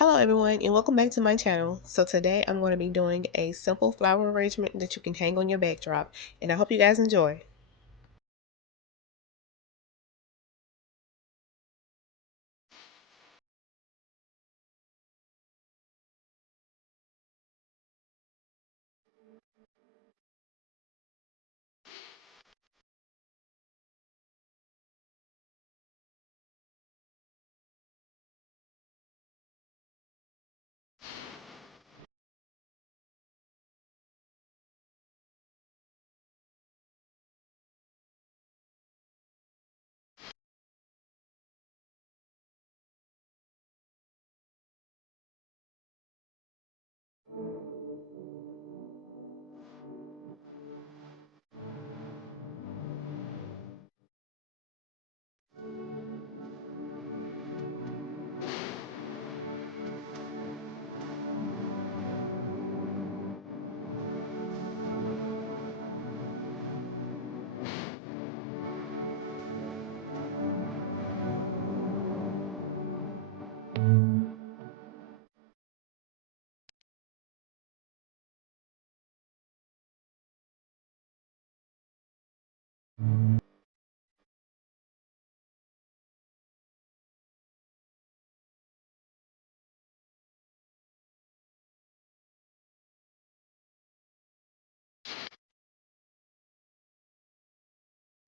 Hello everyone and welcome back to my channel. So today I'm going to be doing a simple flower arrangement that you can hang on your backdrop, and I hope you guys enjoy.